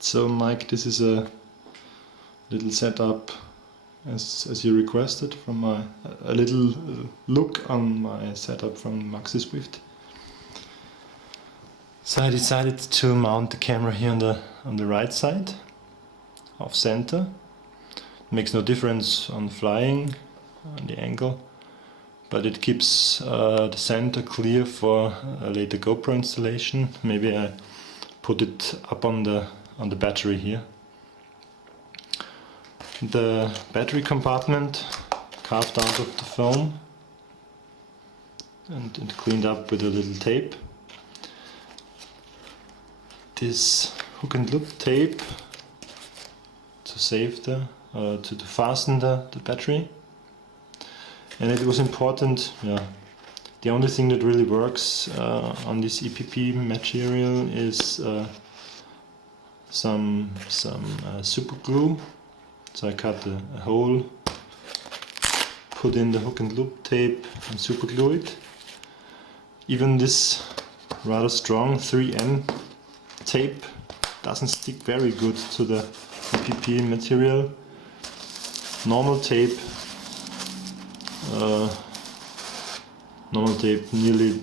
So Mike, this is a little setup as you requested from a little look on my setup from MaxiSwift. So I decided to mount the camera here on the right side, off center. Makes no difference on flying, on the angle, but it keeps the center clear for a later GoPro installation. Maybe I put it up on the battery here. The battery compartment carved out of the foam and cleaned up with a little tape. This hook and loop tape to save to fasten the battery. And it was important, the only thing that really works on this EPP material is some super glue. So I cut a hole, put in the hook and loop tape and super glue it. Even this rather strong 3M tape doesn't stick very good to the EPP material. Normal tape nearly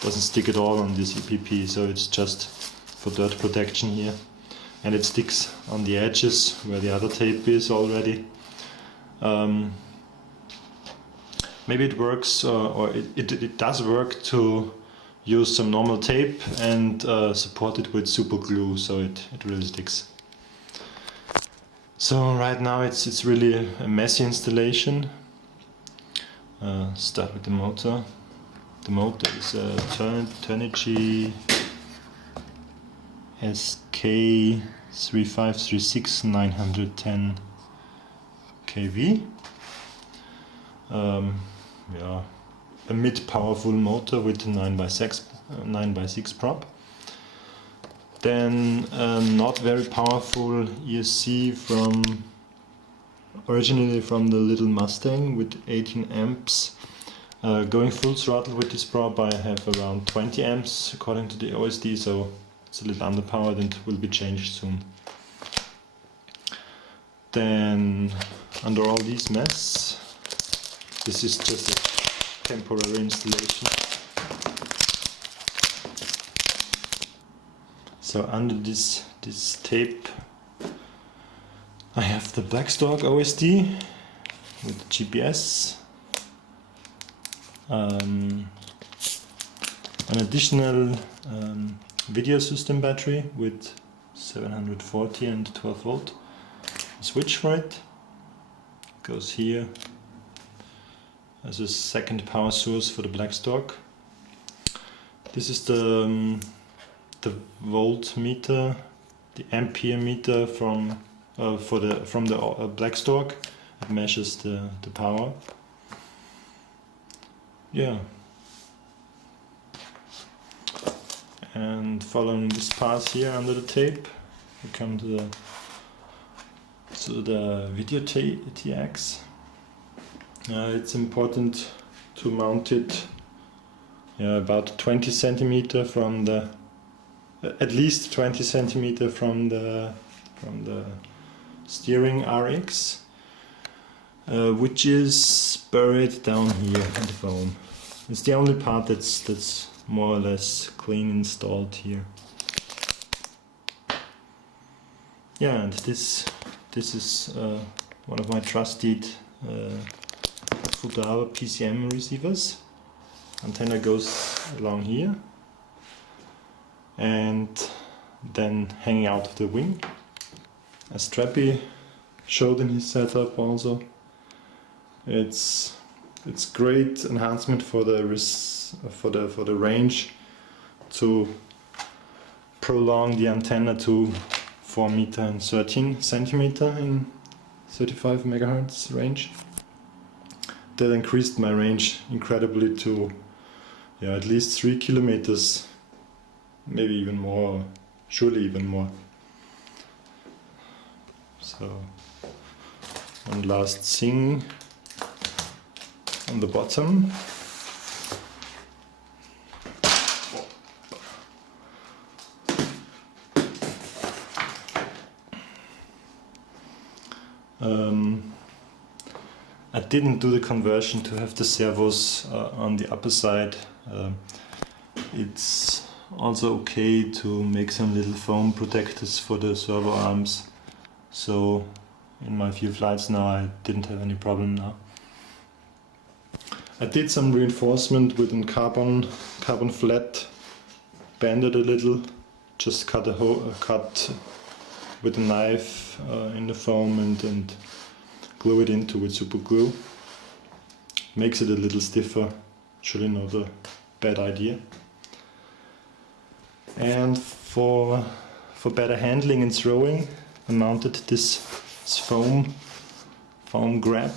doesn't stick at all on this EPP, so it's just for dirt protection here. And it sticks on the edges where the other tape is already. Maybe it works, or it does work to use some normal tape and support it with super glue, so it really sticks. So right now it's really a messy installation. Start with the motor. The motor is a Turnigy SK3536 910 kV. A mid-powerful motor with a 9x6 prop. Then a not very powerful ESC originally from the little Mustang with 18 amps. Going full throttle with this prop I have around 20 amps according to the OSD, so it's a little underpowered and will be changed soon. Then under all these mess, this is just a temporary installation. So under this tape I have the Blackstalk OSD with the GPS, an additional video system battery with 740 and 12 volt, a switch for it, goes here as a second power source for the Blackstalk. This is the voltmeter, the ampere meter from the Blackstalk. It measures the power. Yeah. And following this path here under the tape, we come to the video TX. It's important to mount it about 20 centimeter from the, at least 20 centimeter from the steering RX, which is buried down here in the foam. It's the only part that's more or less clean installed here. Yeah, and this is one of my trusted Futaba PCM receivers. Antenna goes along here and then hanging out of the wing, as Strappy showed in his setup also. It's great enhancement for the range to prolong the antenna to 4 meter and 13 centimeter in 35 megahertz range. That increased my range incredibly to at least 3 kilometers, maybe even more, surely even more. So one last thing on the bottom. I didn't do the conversion to have the servos on the upper side. It's also okay to make some little foam protectors for the servo arms. So in my few flights now I didn't have any problem now. I did some reinforcement with a carbon flat, bend it a little, just cut with a knife in the foam and glue it into with super glue. Makes it a little stiffer, surely not a bad idea. And for better handling and throwing, I mounted this foam grab.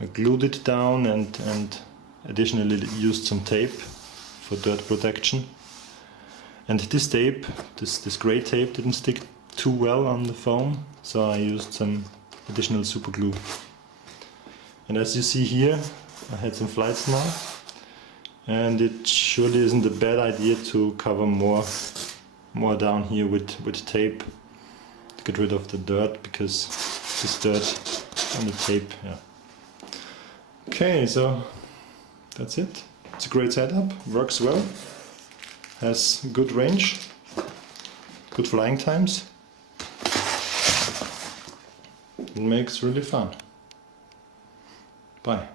I glued it down and additionally used some tape for dirt protection. And this tape, this grey tape, didn't stick too well on the foam, so I used some additional super glue. And as you see here, I had some flights now, and it surely isn't a bad idea to cover more down here with tape to get rid of the dirt, because this dirt on the tape, yeah. Okay, so that's it. It's a great setup, works well, has good range, good flying times. It makes really fun. Bye.